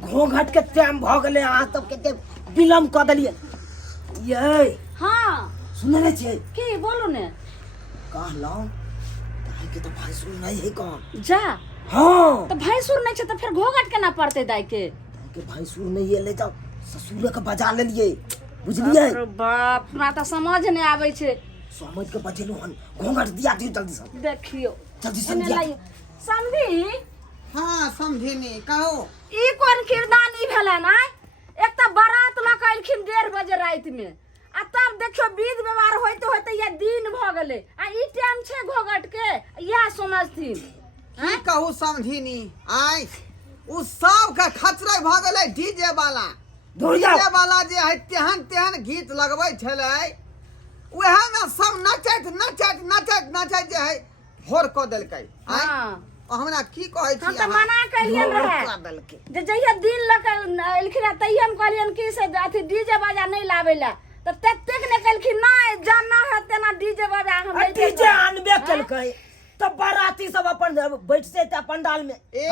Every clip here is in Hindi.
घोघट के टाइम भ गेले अहाँ सब के विलम्ब क देलिए ये। हाँ सुने रे छियै की बोलू ने कहलौं दाई के तो भैंसुर नहीं है कौन जा। हाँ तो भैंसुर नहीं छे तो फिर घोघट केना पड़ते दाई के? दाई के भैंसुर नहीं है, ले जाओ ससुर के बजा लेलिए बुझलिए। अरे बाप हमरा तो समझ नहीं आवे छे। समझ के बजेलू हन घोघट दिया दियो जल्दी से देखियो जल्दी से एने दिया। लाइयो। समझी हाँ समझेनी कहो। ई कोन किरदानी भेला ना? एक तो बारात लक आइलखिन 1:30 बजे रात में आ तब देखियो विध व्यवहार होते होते ये दिन भ गेले आ ई टाइम छे घोघट के या समझथिन। की कहू समझीनी आई उ सब का खचरे भ गेलै डीजे वाला। दूर जाओ। डीजे वाला जे है तेहन तेहन गीत लगबै छलै उहे में सब नचैत नचैत नचैत नचैत जे है भोर क देलकै। आई हां हमरा की कहै छी हम तो मना करियन रहे जे जइया दिन लक एलखिन तइयन कहलियन की से अथी डीजे बाजा नहीं लावेला तो ततेक ने कहलखिन नहीं जाना है तेना डीजे बाजा हम नहीं डीजे आनबे केलकै तो बाराती सब अपन बैठ से पंडाल में ए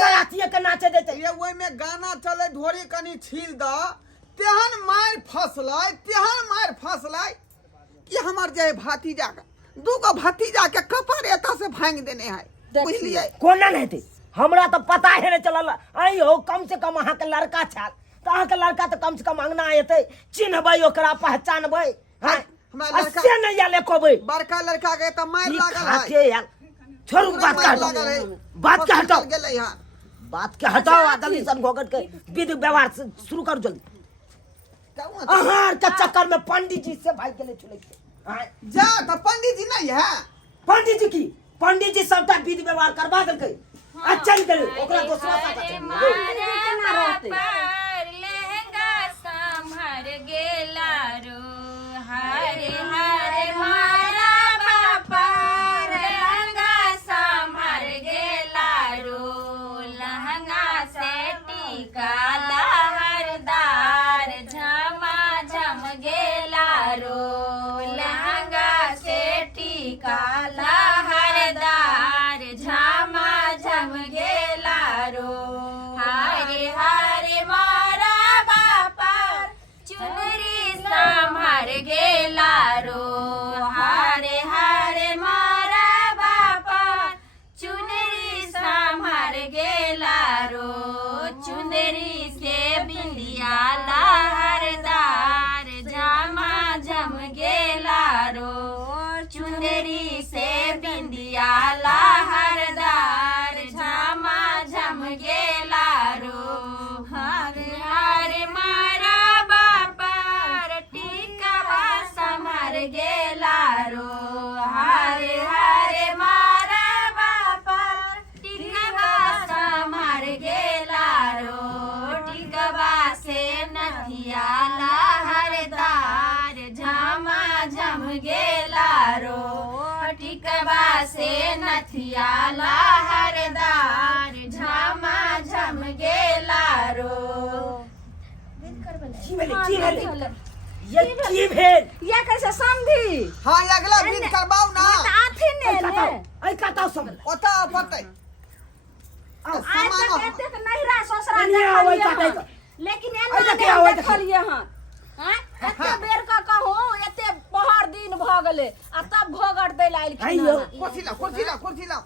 सरातिये के नाचे देते। ये ओइ में गाना चले ढोरी कनी छील द तेहन मार फसलै कि हमर जे भतीजा दूगो भतीजा के कपार एता से भांग देने है बुझलिए। कोना नहीं थे हमरा तो पता है नहीं चलल। आई हो कम से कम अहाँ के लड़का छल तो अहाँ के लड़का तो कम से कम अंगना एते चिन्हबै ओकरा पहचानबै। हां हमरा लड़का से नहीं आले कोबै बड़का लड़का के त मार लागल है। के यार छोड़ू बात का हटाओ बात का हटाओ गेलै हां बात के हटाओ आ जल्दी से घोघट के विध व्यवहार से शुरू करो जल्दी। अहाँ के चक्कर में पंडित जी से भाई गेले चले हां जा त पंडित जी नहीं है। पंडित जी की पंडित जी सबटा विध व्यवहार करवा देलकै आ चल गेलै ओकरा दोसरा साथ केना रहते। लहंगा संभर गेला रो हरे हरे मारा बापा लहंगा संभर गेला रो लहंगा से टीका लहरदार झमा झम गेला रो लहंगा से टीका लहरदार झमा झम गेला रो हरे हरे मारा बापा चुनरी संभर गेला रो हरे हरे मारा बापा चुनरी संभर गेला रो चुनरी से बिंदिया लहरदार झमा झम गेला रो चुनरी से बिंदिया लहरदार झमा झम गेला रो हरे हरे मारा बापा टीका संभर गेला रो हरे हरे मारा बापा टीका संभर गेला रो टीका से नथिया लहरदार झमा झम गेला रो टिकवा से नथिया लहरदार झमा झम गेला रो। की भेलै ये की भेल या कैसे समझी हां अगला विध करबाऊ ना आथी ने ले आई कताओ सब ओता पतै आ आज सामान तक एतेक नहिरा ससुरा एने आबै देखलिए काटै हन। लेकिन आई एना देखे आबै नहीं देखे। देखलिए हन हैं एते बेर का कहू एते पहर दिन भ गेले आ तब घोघट दै लाइल आइयो। कुर्सी ला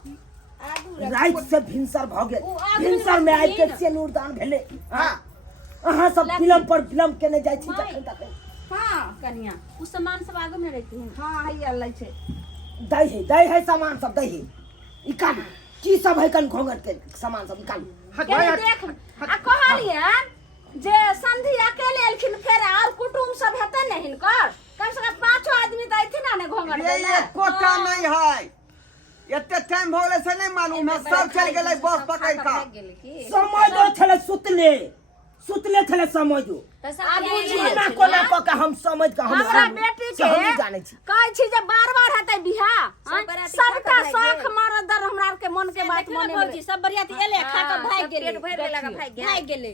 रात से भिनसर भ गेल भिनसर में आइ के सेनुरदान भेले। हां अहाँ सब फिल्म पर फिल्म केने जाइ छी तखन तखन हां कनिया उ सामान सब आगे में रहती है। हां हैया लै छे दै है सामान सब दै है इकाल की सब है कन घोंघट के सामान सब इकाल के देख आ कहलियन जे संधि अकेले एलखिन फेर और कुटुम सब हेते न हिनकर कम से कम 5 आदमी त आइथिन ना घोंघट ये दै कोटा नहीं है एते टाइम भ गेलै से नहीं मालूम है सब चल गेलै बस पकड़ का समय दो छले सुतले छले समय दो कोना कोना क के हम समझ के हम हमरा बेटी के हम जानै छी कहै छी जे बार-बार हेतै बियाह सबका शौक मरदर हमरा के मन के बात मने बोल छी सब बरियाती एले खा के भाग गेले पेट भर लगा भाग गेले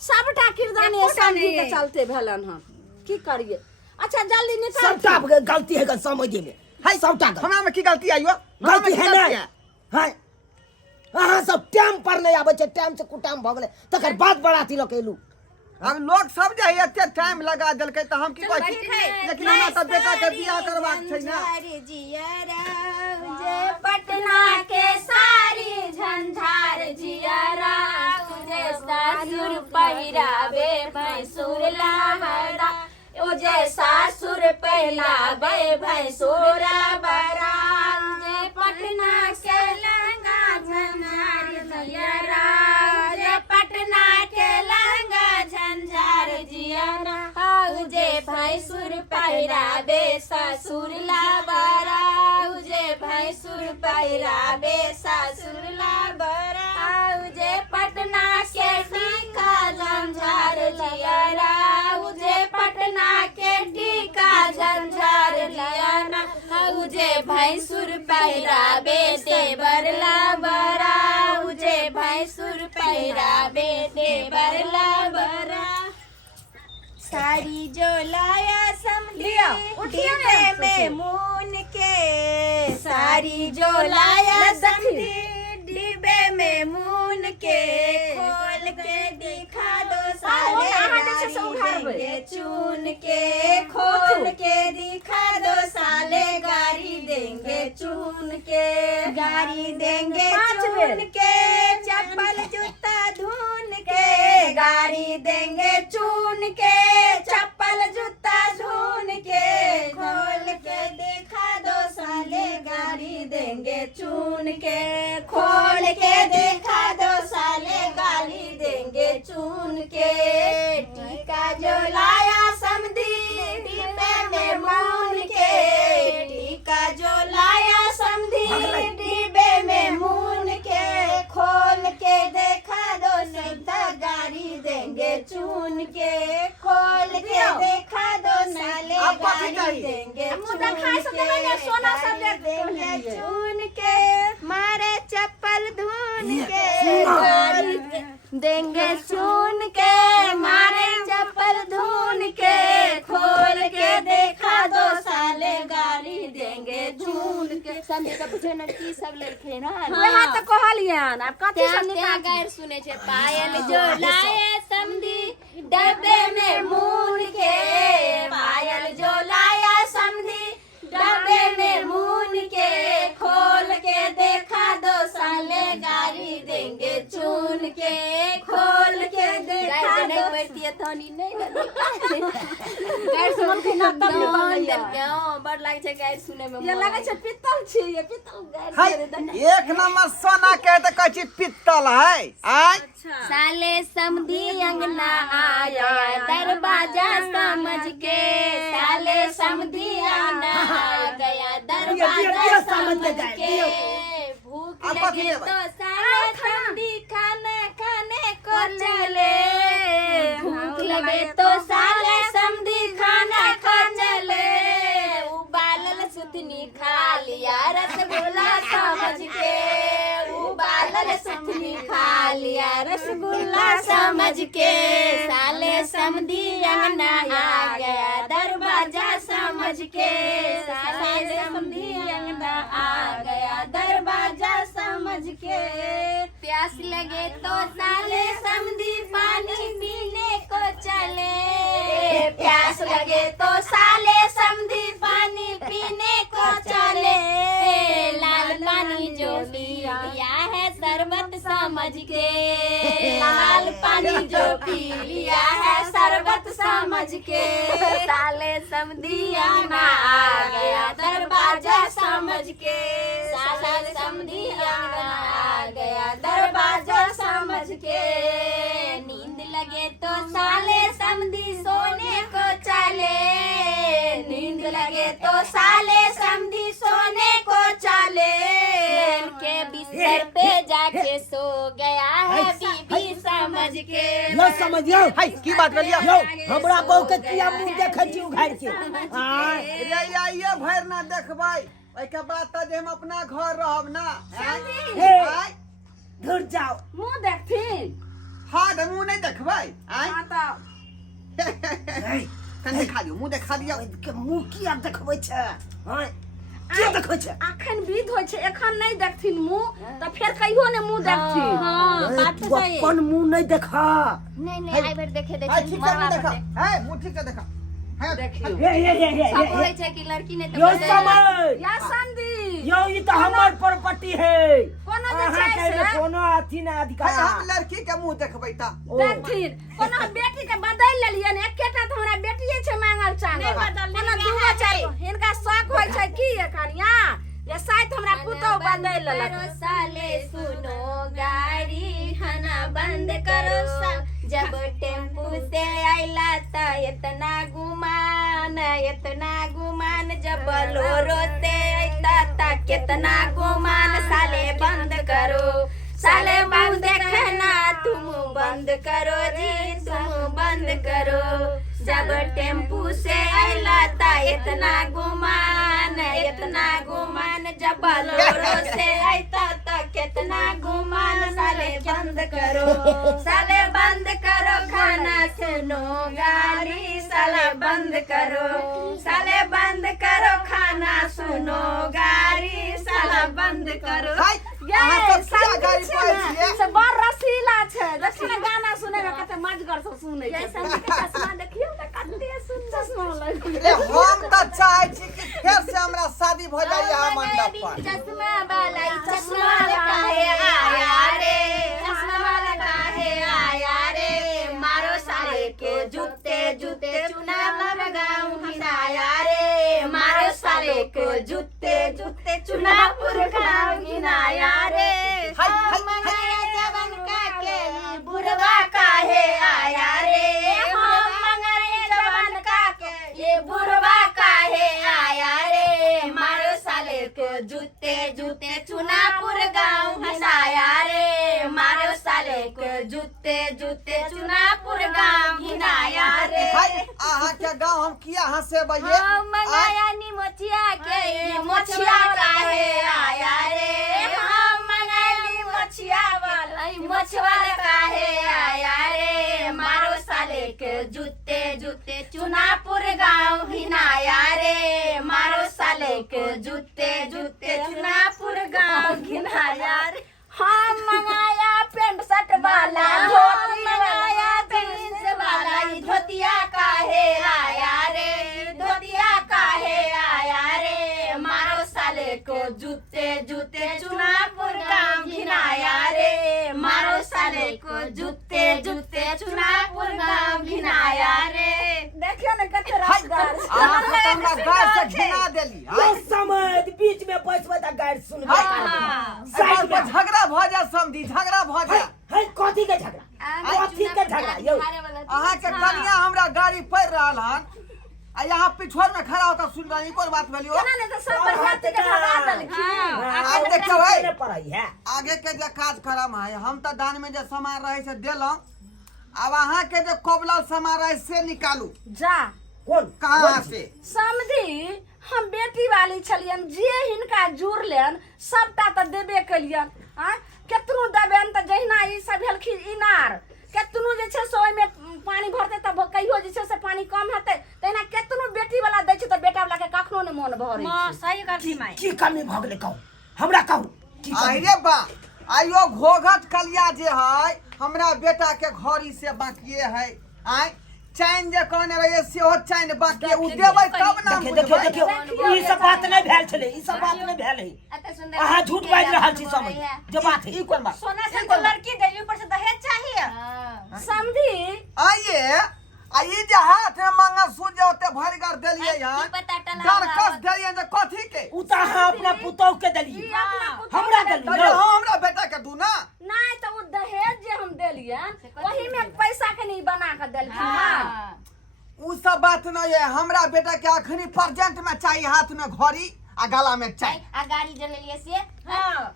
सबटा किरदानी संधि के चलते भेलन हम की करिए। अच्छा जल्दी निकाल सबटा गलती है समझ में है सबटा हमरा में की गलती आइयो गलती है ना है अहाँ सब टाइम पर नहीं आबे छे, टाइम से कुटाम भ गेले तकर बाद बराती लोग एलू। अब लोग सब जे एते टाइम लगा देलकै त हम की कहै छी, लेकिन हमरा त बेटा के बियाह करबाक छै ना। जे पटना के सारी झंझार जियरा तुझे सासुर पहिरावे भैंसुर लावरा ओ जे सासुर पहिरावे भैंसुर लावरा जे पटना के लंगा झंझार जियरा जे पटना के लंगा झंझार जियरा जे भैंसुर पहिरावे ससुर लावरा जे भैंसुर पहिरावे ससुर लावरा जे पटना के टीका झंझार जियरा जे पटना के टीका झंझार लियाना जे भैंसुर पहिरावे देवर लावरा जे भैंसुर पहिरावे देवर लावरा साड़ी जो लाया समझी में मून के साड़ी जो लाया समझी डिब्बे में मून के खोल के दिखा दो साले चून के खोल के दिखा दो साले गाड़ी देंगे चून के गाड़ी देंगे चून के चप्पल जूता धुन के गाड़ी देंगे चून के चप्पल जूता धुन के खोल के दिखा दो साले गाड़ी देंगे चून के खोल के दिखा दो साले गाली देंगे चून के टीका जो लाया समधी डिब्बे में मून के टीका जो लाया समधी डिब्बे में मून के खोल के देखा दो सीधा गाड़ी देंगे चून के खोल के देखा दो साले गाड़ी देंगे सोना सब देंगे चून के मारे चप्पल धुन के गाड़ी देंगे चून के मारे चप्पल धुन के खोल के देखा दो साले गाड़ी देंगे चून के समझे का पूछे न की सब लड़के ना यहाँ तो कहलियन अब कथि सब निकाल गायर सुने छे पायल जो लाए समधी डब्बे में मून के पायल जो लाया समधी डब्बे में मून के खोल के देखा दो साले गाड़ी देंगे चून के खोल के देखा दो बैठिए थोनी नहीं गायर सुन के ना तब बड़ लागे छे गायर सुने में ये लगे छे पित्तल छी, ये पित्तल हाय गायर एक नंबर सोना के त कहै छी पित्तल है। आय साले समधी अंगना आया दरवाजा समझ के साले समधी आना गया दरवाजा समझ के भूख लगे तो साले समधी खाना खाने को चले भूख लगे तो साले समधी खाना खा चले उबालल सुथनी खा लिया रसगुल्ला समझ के उबालल सुथनी खा लिया रसगुल्ला समझ के साले समधी अंगना आ गया दरवाजा समझ के साले समधी अंगना आ गया दरवाजा समझ के प्यास लगे तो साले समधी पानी पीने को चले प्यास लगे तो साले समधी पानी पीने को चले लाल पानी जो लिया है शरबत समझ के लाल पानी जो पी लिया है शरबत समझ के साले समधी आना आ गया दरवाजा समझ के साले समधी आना आ गया दरवाजा समझ के नींद लगे तो साले समधी सोने को चले नींद लगे तो साले समधी सोने को चले के बिस्तर पे जाके सो गया है बीबी समझ के लो समझियो हाय की बात करिया यो हमरा बहू के किया मुंह देखै छी उघार के। हां रे आइए भर ना देखबै ओइ के बाद त जे हम अपना घर रहब ना। हे आय दूर जाओ मुंह देखथिन हां मुंह नहीं देखबै। आय हां त कन दिखा दियो मुंह दिखा दियो के मुंह किया देखबै छै। हां के देखै छै अखन विध होइ छै एखन नहीं देखथिन मुंह त फेर कहियो ने मुंह देखथिन हां बात तू अपन मुंह नहीं देखा नहीं आई बेर देखे दे हाय ठीक से देखा है मुट्ठी से देखा है देखियो ये सब होय छै कि लड़की ने यो तो समय या संदी यो ई त हमर प्रॉपर्टी है कोनो जे अहाँ छै के से कोनो अथी ना अधिकार हम लड़की के मुंह देखबै ता देखथिन कोनो बेटी के बदल लेलियन एकेटा त हमरा बेटिए छै मांगल चांगल कोनो दूगो चारि हिनका शौक होय छै की एखनिया ये साथ हमरा पुतो बदल लेलक साले सुनो गाड़ी खाना बंद करो जब टेम्पू से आइला त इतना गुमान जब बोलोरो से आइता त कितना गुमान साले बंद करो साले बहु देखना तुम बंद करो जी तुम बंद करो जब टेम्पू से आइला त इतना गुमान जब बोलोरो से आइता त कितना गुमान साले बंद करो खाना सुनो गाली साले बंद करो खाना सुनो गाली साले बंद करो हाय अहाँ सब क्या गाड़ी पर छिए से बड़ रसीला छै देखिए गाना सुने में कते मजगर से सुने छै संगीत के चश्मा देखियो त कते सुंदर चश्मा लग रे हम त चाहै छी कि फेर से हमरा शादी भ जाय यहाँ मंडप पर चश्मा वाला चश्मा काहे आया रे मारो साले के जूते चुनाव लगाऊं हिनाया रे मारो साले के जूते चुनाव गाऊं हिनाया रे हम मंगाया जवन का के बुढ़वा काहे आया रे हम मंगाया जवन का के ये बुढ़वा काहे आया रे मारो साले के जूते चुनापुर गाँव हिनाया रे मारो साले के जूते चुनापुर गाँव हिनाया रे हाय अहाँ के गांव हम किया हंसेबै ये हम मंगाया नी मोचिया के ये मोचिया काहे आया रे हम मंगाया नी मोचिया वाला काहे आया रे मारो साले के जूते चुनापुर गाँव हिनाया रे मारो साले के जूते चुनापुर गाँव हिनाया रे हम मंगाया पैंट शर्ट वाला धोती मंगाया जींस वाला ये धोतिया काहे आया रे मारो साले को जूते चुनापुर गाँव घिनाया रे मारो साले को जूते चुनापुर गाँव घिनाया रे देखियो ने कते हाय रसदार अहाँ के त हमरा गाय से घिना देली यो समय बीच में बैसबै त गाड़ी सुनबै साइड में झगड़ा भ जाय समधी झगड़ा भ जाय है कथी के झगड़ा यो अहाँ के कनिया हमरा गाड़ी पड़ रहल हन आ यहाँ पिछड़ में खड़ा होकर सुन रही कोन बात भेलियो ना ने त सब बरसाती के भगा देलखिन आब देखियो है ने पड़ै है आगे के जे काज करम है हम त दान में जे सामान रहे से देलम अब अहाँ के जे कोबलल सामान रहे से निकालू जा कोन कहाँ से समधी हम बेटी वाली छलियन जे हिनका जुड़लेन सबटा त देबे कलियन हां केतनो देबेन त जहिना ई सब भेलखिन इनार केतनो जे छै से ओइ में पानी भरते त कहियो जे छै से पानी कम हेतै तहिना केतनो बेटी वाला दै छै त बेटा वाला के कखनो ने मन भरै छै सही करती माई की कमी भ गेलै कहू हमरा कहू की कमी अरे बा आइयो घोघट कलिया जे है हमरा बेटा के घड़ी से बाकिए है आय चैन जे कहने रहिए सेहो चैन बाकी उ देबै तब ना देखियो ई सब बात नहीं भेल छले ई सब बात नहीं भेल है अते सुंदर अहाँ झूठ बाजि रहल छी समझ जे बात है ई कोन बात सोना से तो लड़की देली ऊपर से दहेज चाहिए समधी आइए आ ई जे हाथ में मंगलसूत्र जे ओते भर कर देलिए यहाँ डर कस देलिए जे कथी के उ त अहाँ अपना पुतौह के देलिए हमरा तो देलिए हमरा बेटा के दू ना नहीं तो उ दहेज जे हम देलियन वही में पैसा के नहीं बना के देलखिन हां उ सब बात नहीं है हमरा बेटा के अखनी प्रेजेंट में चाहिए हाथ में घड़ी आ गला में चाहिए आ गाड़ी जे लेलिए से हां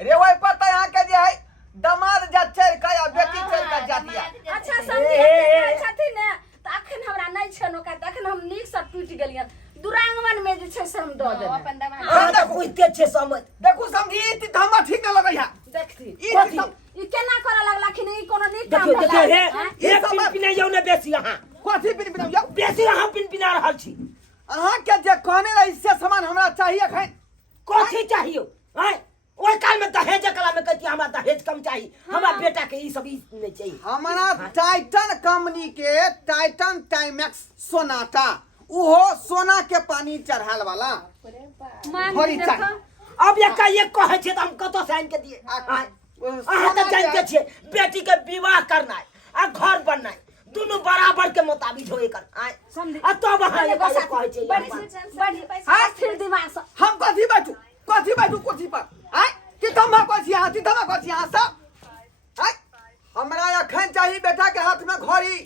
रे ओइ पर त यहाँ के जे है दमाद जा चढ़ के या बेटी चढ़ के जा दिया अच्छा समझी छथिन ने त अखन हमरा नहीं छनो का तखन हम नीक से टूट गेलियन दुरांगवन में जे छै से हम द देबै अपन दमा अहाँ त बुझते छे समझ देखू समझी ई धमा ठीक न लगै है देखती ई कथी? ई केना करे लगलखिन ई कोनो नीक काम देखियो भेलै हे एक पिन पिनाइयो ने बेसी अहाँ कथी पिन पिन जाओ बेसी अहाँ पिन पिना रहल छी अहाँ के जे कहने रही से सामान हमरा चाहिए खैन कथी चाहिए हैं ओइ काल में दहेज कला में कहती हमरा दहेज कम चाहिए हमरा बेटा के ई सब ई नहीं चाहिए हमारा टाइटन कंपनी के टाइटन टाइमैक्स सोनाटा उहो सोना के पानी चढ़ाल वाला भरी चाहिए अब ये कहे छे त हम कतो से आइन के दिए अहाँ त जानते छे बेटी के विवाह करना आ घर बनना दोनों बराबर के मुताबिक होए कर आ तब अहाँ ये कहे छे हाथ फिर दिमाग से हम कथी बैठू कोथी पर आय कि तुम कथी हाथी तुम कथी हाथ सब आय हमरा अखन चाहिए बेटा के हाथ में घड़ी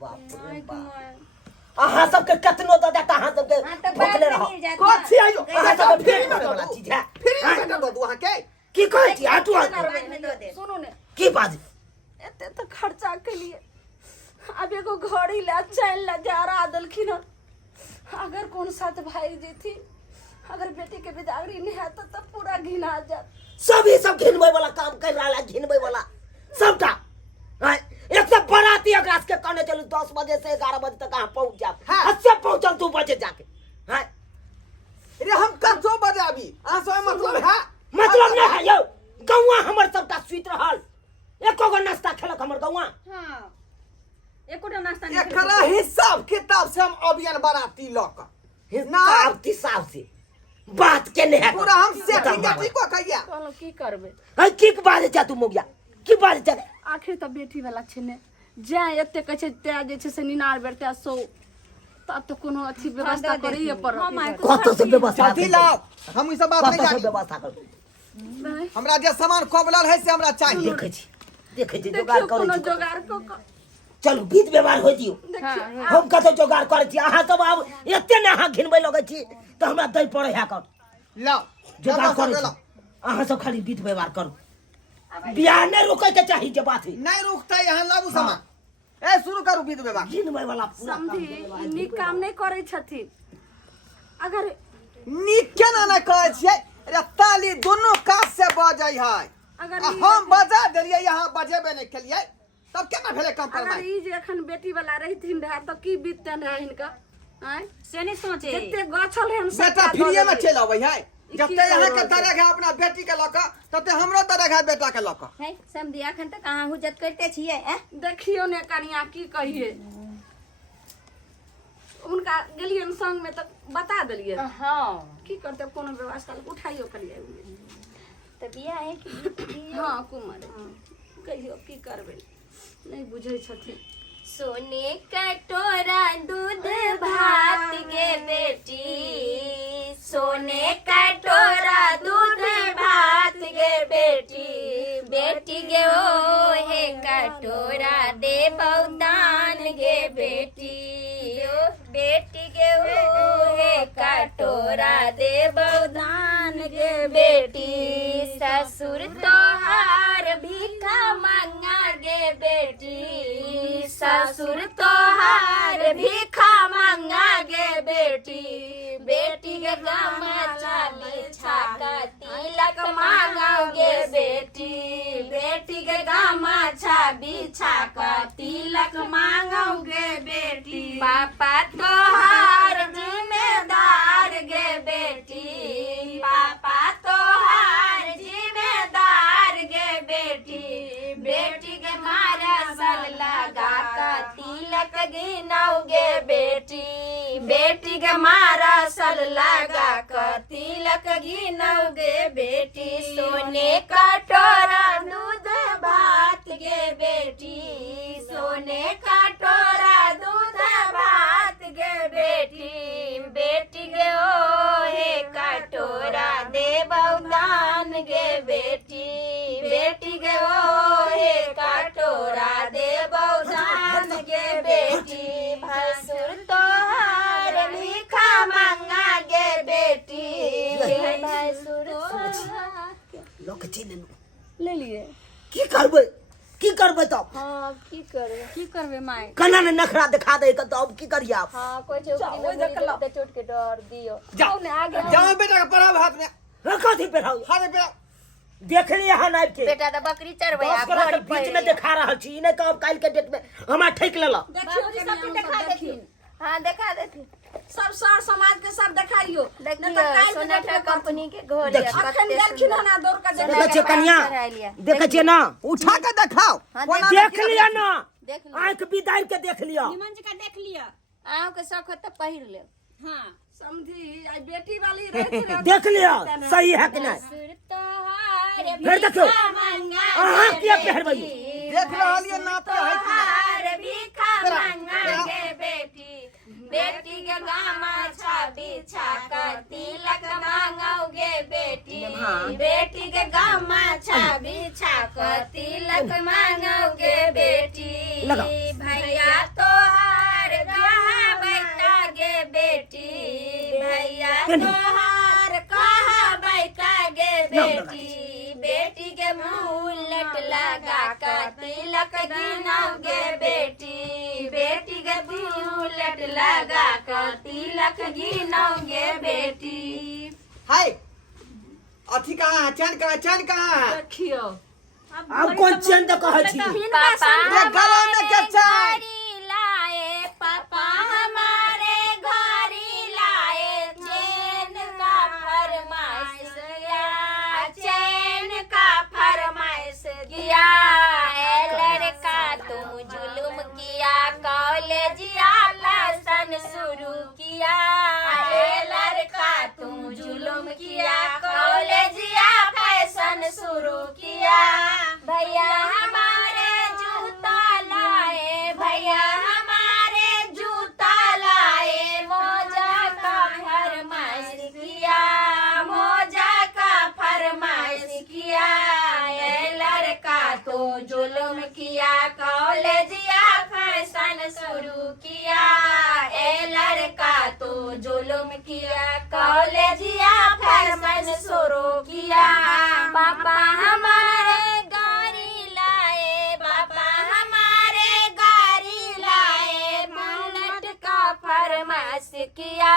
बाप रे बाप अहाँ सबके कतनो दे देता अहाँ सबके भोकले रहो कथी आइयो अहाँ सबके फ्री में वाला चीज है फ्री में बेटा दो अहाँ के की कहै छी हटू सुनो ने की बात एते तो खर्चा के लिए अब एगो घड़ी ला चैन ला जरा दलखिन अगर कौन साथ भाई जी थी अगर बेटी के बिदागरी नहीं है तो पूरा घिना जात सभी सब घिनबै वाला काम कर रहा है घिनबै वाला सबटा हैं एक सब बराती अगर के कहने चलू 10 बजे से 11 बजे तक कहां पहुंच जाब अच्छा पहुंचल 2 बजे जाके हैं अरे हम कब 2 बजे आबी आ सो मतलब है मतलब नहीं है यो गौवा हमर सबटा सुइत रहल एको गो नाश्ता खेलक हमर गौवा हां एकोटा नाश्ता नहीं एकरा हिसाब किताब से हम अभियान बराती लक हिसाब किताब से बात के नहीं है पूरा हम सेटिंग को कहिया कहलो की करबे है की बात जा तू मोगिया की बात जा आखिर त बेटी वाला छे ने जाय एते कह छे ते जे छे से निनार बेरते सो तब तो कोनो अच्छी व्यवस्था करिए पर कत से व्यवस्था साथी लाओ हम ई सब बात नहीं कत से जानी व्यवस्था कर हमरा जे सामान कोबलल है से हमरा चाहिए देखे छी जोगाड़ कोनो करे छी जोगाड़ को चलू बीत व्यवहार हो दियो हम कत जोगाड़ करे छी अहाँ सब अब एते ने अहाँ घिनबै लगै छी त हमरा दै पड़े है कर लाओ जोगाड़ करे छी अहाँ सब खाली बीत व्यवहार करू बियाह नहीं रुकै के चाहिए जे बात है नहीं रुकता यहाँ लाबू सामान ए शुरू करू विध व्यवहार घिनबै वाला पूरा समझी नीक काम नहीं करे छथि अगर नीक केना न कहै छियै रे ताली दोनों काज से बजै है अगर हम बजा देलियै यहाँ बजेबे नहीं केलियै तब केना भेलै काम अगर करनाइ ई जे एखन बेटी वाला रहिथिन रहे तो की बीततन रहे इनका हैं से नहीं सोचे जते गछल है हम बेटा फ्रीए में चल आबै है जते यहाँ के तरह है अपना बेटी के लक तते हमरो तरह है बेटा के लक है समझी अखन तक अहाँ हुज्जत करते छियै देखियो ने कनिया की कहिए उनका गेलियन संग में तो बता देलिए हां की करते कोनो व्यवस्था उठाइयो करिए तो बिया है कि हां कुमार कहियो की करबे नहीं बुझै छथि सोने कटोरा दूध भात गे बेटी सोने कटोरा दूध भात गे बेटी बेटी गे ओ हे कटोरा दे बहुदान गे बेटी ओ बेटी गे ओ हे कटोरा दे बहुदान गे बेटी ससुर तोहार भिखा मांगा गे बेटी ससुर तोहार भिखा मांगा गे बेटी बेटी के गमछा बिछा का तिलक मांगोगे बेटी बेटी के गमछा बिछा का तिलक मांगोगे बेटी पापा तोहार जिम्मेदार गे बेटी पापा तोहार जिम्मेदार गे बेटी बेटी के मारा सल लगा का तिलक गिनोगे बेटी बेटी के मारा सल लगा का तिलक गिनोगे बेटी सोने कटोरा दूध भात गे बेटी सोने कटोरा दूध भात गे बेटी बेटी गे ओ हे कटोरा दे बहुदान गे बेटी बेटी गे ओ हे कटोरा दे बहुदान गे बेटी भसुर तोहार भिखा मांगा गे बेटी भसुर लोग चिन्ह ले लिए की करबै तब हां की करबे माय कना ने नखरा दिखा दे त अब की करिया आप हां कोई चौकरी में दे चोट के डर दियो जाओ जाओ बेटा के पढ़ाओ हाथ में कथी पेराउ हाथ पे देख ली यहाँ नाइब के बेटा तो बकरी चढ़बै दस गोरा के बीच में दिखा रहल छी नहीं तो अब काल के डेट में हमरा ठेक लेला देखियो जी सब देखा देथिन हां देखा देथिन सब सर समाज के सब देखाइयो देखिए सोनाटा कंपनी के घर देखिए। अखन गेलखिन हन दौड़ के देखै छियै कन्या देखै छियै ना उठा के दिखाओ कोना देख लिया ना देख लो आंख बिदार के देख लिया निमन जी का देख लिया आँव के शौक हो तो पहिर ले हां समझी आई बेटी वाली रहे देख लिया सही है कि नहीं फिर देखो अहाँ क्या पहरबै देख रहल ये नाप के है कि हार भिखा मांगे बेटी बेटी के गामा छाबी छाका तिलक मांगोगे बेटी बेटी के गामा छाबी छाका तिलक मांगोगे बेटी लगा। भैया तोहार कहाँ बैठा गे बेटी भैया तोहार कहाँ बैठा गे बेटी बेटी के मुँह लट लगा कर तिलक गिनोगे बेटी बेटी के मुँह लट लगा कर तिलक गिनोगे बेटी हाय अथी कहाँ है चैन कहाँ है देखियो अब कौन चैन तो कहै छी पापा ये गला में के चैन घड़ी लाए पापा हमारे घड़ी लाए चैन का फरमाइश किया चैन का फरमाइश किया ए लड़का तुम जुलुम किया कॉलेजिया लसन शुरू किया ए लड़का तुम जुलुम किया कॉलेजिया फैशन शुरू किया भैया हमारे जूता लाए भैया हमारे जूता लाए मोजा का फरमाइश किया मोजा का फरमाइश किया ये लड़का तो जुल्म किया कॉलेजिया फैशन शुरू किया ए लड़का तो जुल्म किया कॉलेजिया फैशन शुरू किया पापा हमारे गाड़ी लाए पापा हमारे गाड़ी लाए बुलेट का फरमाइश किया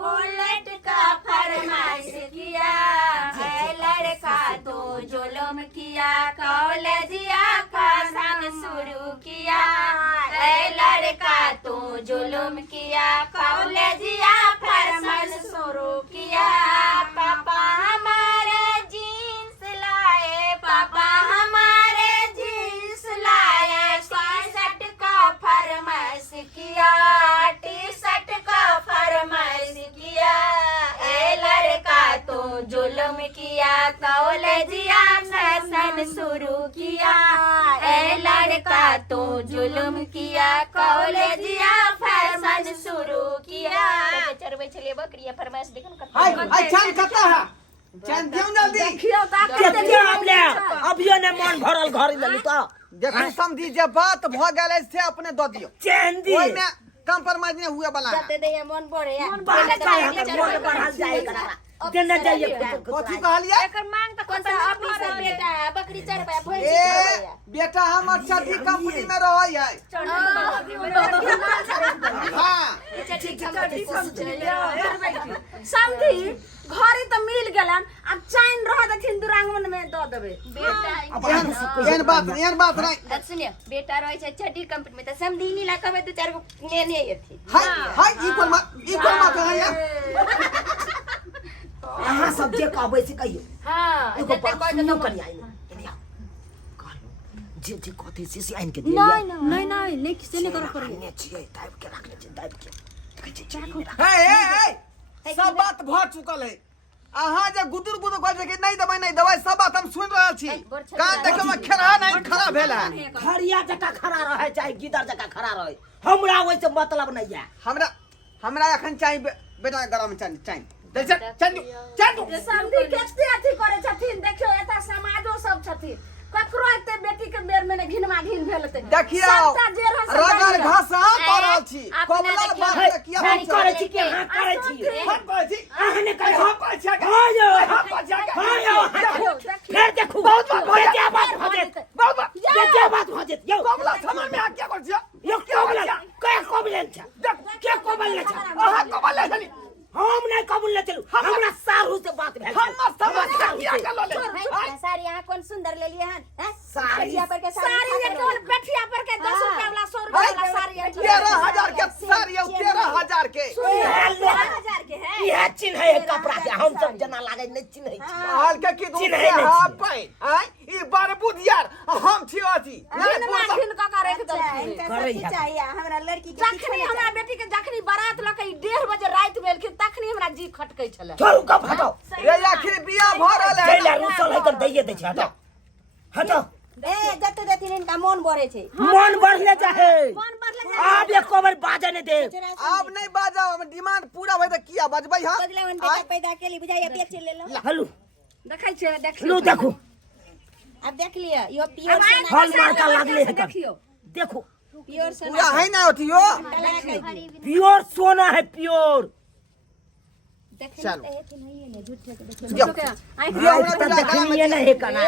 बुलेट का फरमाइश किया है लड़का तो जुल्म किया कॉलेजिया फैशन शुरू किया है लड़का तो जुल्म किया कॉलेजिया फैशन शुरू किया पापा हमारे जीन्स लाए पापा हमारे जीन्स लाए टी शर्ट का फरमाइश किया टी शर्ट का फरमाइश किया ए लड़का तो जुल्म किया कॉलेजिया फैशन शुरू किया ए लड़का तो जुल्म किया कॉलेजिया फैशन शुरू किया चरबै छलिए बकरिया फरमाइश देखन हाय चैन कता है चैन दियो जल्दी देखियो केते आबले अभियो ने मन भरल घर लेलु त देखो समझी जे बात भ गेलै से अपने द दियो चैन दी ओइ में कंप्रोमाइज नहीं हुए वाला है जाते दे मन पड़े मन बढ़ल जाए करा देने जाइए कथी कहलिए एकर मांग त कौन सा ऑफिस है बेटा बकरी चरबै भैंसी ए चरबै बेटा हमर छठी कंपनी में रहै है हां समझी घरे तो मिल गेलन अब चैन रह दथिन दुरांगमन में द देबे एहन बात नहीं सुनियो बेटा रहे छै छठी कंपनी में त समदीनी ला कहबे दू चार गो लेने एथि हाय ई कोन बात है यार अहाँ सब जे कहबै से कहियो हां एगो बात सुनियो कनिया जे जे कथि से आइन के दिया नहीं ले किसे नहीं कर पड़ी ने छियै दाब के रखले छै दाब के हे सब बात भ चुकल है अहाँ जे गुदुर गुदुर कहै छै कि नहीं दबाई सब बात हम सुन रहल छी कान देखो में खेरा नहीं खड़ा भेल है खरिया जका खड़ा रहे चाहे गिदर जका खड़ा रहे हमरा ओइ से मतलब नहीं है हमरा एखन चाहिए बेटा गरम चाहिए समझी केते अथी करे छथिन देखियो एता समाजो सब छथिन ककरो एते बेटी के बेर में घिनमा घिन भेल ते देखियो रगर घासा करल छी कोबला बात किया हम करे छी के हां करे छी हम कहै छी अहाँ ने करे हम कहै छी हां यौ हां यौ फिर देखू बहुत बात हो जेत बहुत बात हो जेत यौ कोबला समझ में आ क्या कर छी यौ कोबला के कोबलन छ के कोबल छ अहाँ कोबला छली हम नहीं कबूल ले चलू हमरा सारू से बात भेल हम समझ किया कर लो साड़ी यहाँ कौन सुंदर ले लिए हैं साड़ी पेठिया पर के साड़ी ये कौन पेठिया पर के 10 रुपया वाला 100 रुपया वाला साड़ी 13,000 के साड़ी 13,000 16,000 के यह चिन्ह है कपड़ा के हम सब जना लागे नहीं चिन्ह है कहल के कि चिन्ह दूसरे है नहीं हाफ चिन्ह। पे आई ई बार बुधियार हम छियो अथी दिन मार दिन का करे के चलती करे है चाहिए हमरा लड़की के जखनी हमरा बेटी के जखनी बारात लके 1:30 बजे रात में एलखिन तखनी हमरा जी खटकै छले छोड़ू कब हटाओ रे आखिर बियाह भ रहल है चल रुसल है कर दइए दे हटाओ हटाओ ए जत देती इनका मन बढ़े छे मन बढ़ले जाहे अब एक बार बाजे ने दे अब नहीं बाजाओ हम डिमांड पूरा होय त किया बजबै हां बदला मन बेटा पैदा केली बुझाइए पेट ले लो हलू देखै छै देख लो देखो अब देख लिया यो प्योर फल मार्का लागले है कर देखियो देखो प्योर सोना पूरा है ना होती हो प्योर सोना है प्योर चलो देखिए नहीं है कना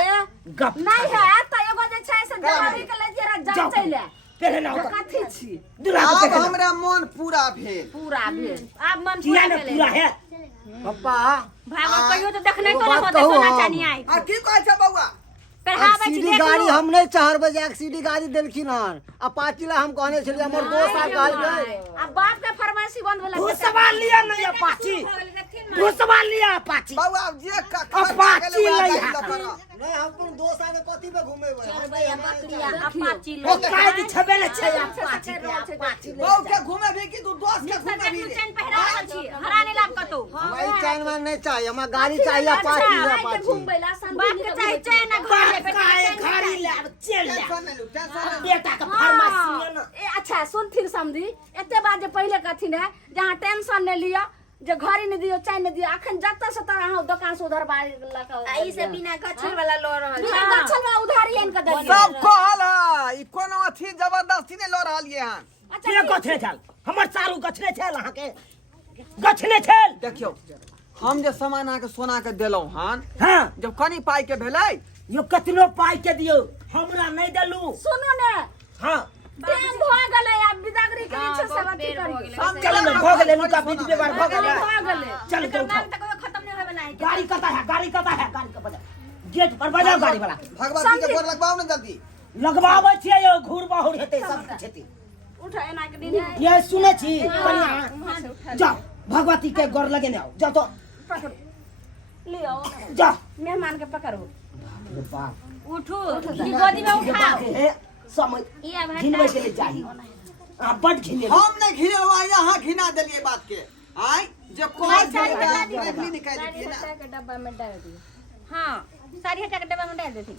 गप नहीं है त एगो जे छै से जवारी के ले जरा जान चले पहले ना होता कथि छी दूल्हा को अब पहले हमरा मन पूरा भेल पूरा भेल आब मन किया पूरा ना भेल पूरा है पापा भागो कहियो त देखनै वो तो बात होते कहू सोना हम। चानी आई आ की कहै छ बौआ पहरावे छी सीडी देख गाड़ी लो हम नहीं 4 बजे एक सीडी गाड़ी देलखिन हन अपाची ला हम कहने छलिए हमर दोस्त आ कहल गए अब बाप के फरमाइशी बंद होला तू सवाल लिया नहीं अपाची तू सवाल लिया अपाची बौआ अब जे अपाची लई है। नहीं हम अपन दोस्त आके कथि पे घूमे अपाची वो कायद छबेले छे अपाची के अपाची बौ के घूमे भी कि तू दोस्त के घूमे भी रे चैन पहरावल छी हराने लाभ कतो हमारी चैन में नहीं चाहिए हमारा गाड़ी चाहिए अपाची घूमबै ला बाप के चाहे चैन ना घर ले बेटा घड़ी ले अब चल ले टेंशन नहीं लो टेंशन नहीं बेटा का फरमाइशी है ना ए अच्छा सुनथिन समझी एते बात जे पहले कथिन है जहां टेंशन ने लिया जे घड़ी ने दियो चाय ने दियो अखन जत्ता से तर अहाँ दुकान से उधार बारी लका आई से बिना गछल वाला लो रहल बिना गछल में उधारी आन के दलिए सब कहल है ई कोनो अथी जबरदस्ती नहीं लो रहलिए हन के गछने छल हमर सारू गछने छल अहाँ के गछने छल देखियो हम जे सामान आके सोना के देलौ हन हां जब कनी पाई के भेलै यो कतनो पाई के दियो हमरा नहीं देलू सुनो ने हां टाइम भ गेलै अब बिदागरी के इच्छा से बात करी चल ना भ गेले नुका बीच व्यवहार भ गेले भ गेलै चल के उठा तक खत्म नहीं होवे नहीं गाड़ी कता है गाड़ी का बजा गेट पर बजा गाड़ी वाला भगवती के गोर लगबाओ ना जल्दी लगवाबै छियै यो घूर बाहुर हेतै सब कुछ हेतै उठा एना के दिन ये सुने छी कनिया जा भगवती के गोर लगे ने आओ जा तो लियो जा मेहमान के पकड़ो बाप उठू ई गोदी में उठाओ समय घिनवे के लिए चाहिए बड़ घिने हम नहीं घिनवा यहाँ घिना देलिए बात के आई जे कोई भी निकाल दिए ना के डब्बा में डाल दियो हां सारी हटा के डब्बा में डाल देती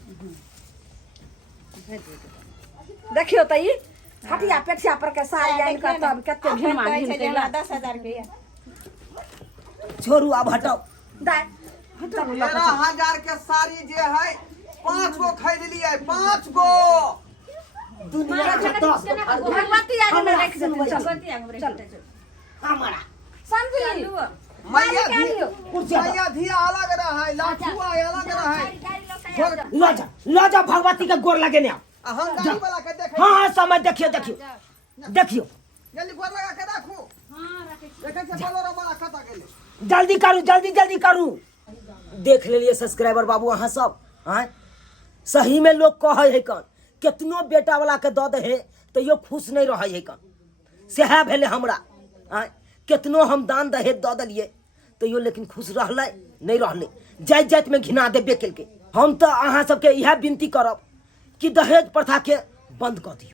देखियो त ई हटिया पेटिया पर के सारी आइन के तब कते घिनमा घिन देला 10,000 के छोड़ू अब हटाओ दाय 13,000 के साड़ी जे है 5 गो खरीद लिए 5 गो दुनिया के 10 भगवती आगे में रख दे भगवती आगे में रख दे हमारा समझी मैया धिया अलग रहा है लाठुआ अलग रहा है लाजा भगवती के गोर लगे ने आओ हम गाड़ी वाला के देखे हाँ हाँ समय देखियो देखियो जल्दी गोर लगा के रखो हां रखे देखे से बोलो बड़ा खता गेले जल्दी करू देख लेलिए सब्सक्राइबर बाबू अहाँ सब हाँ सही में लोग कहे है कन कितनो बेटा वाला के दे है तो यो खुश नहीं रहे है कन सेहा भेले हमरा हाँ कितनो हम दान दहेज दे दिलिए तो यो लेकिन खुश रहले नहीं रहले जाइत जाइत में घिना देबे केलके हम तो अहाँ सबके यह विनती करब कि दहेज प्रथा के बंद कर दियो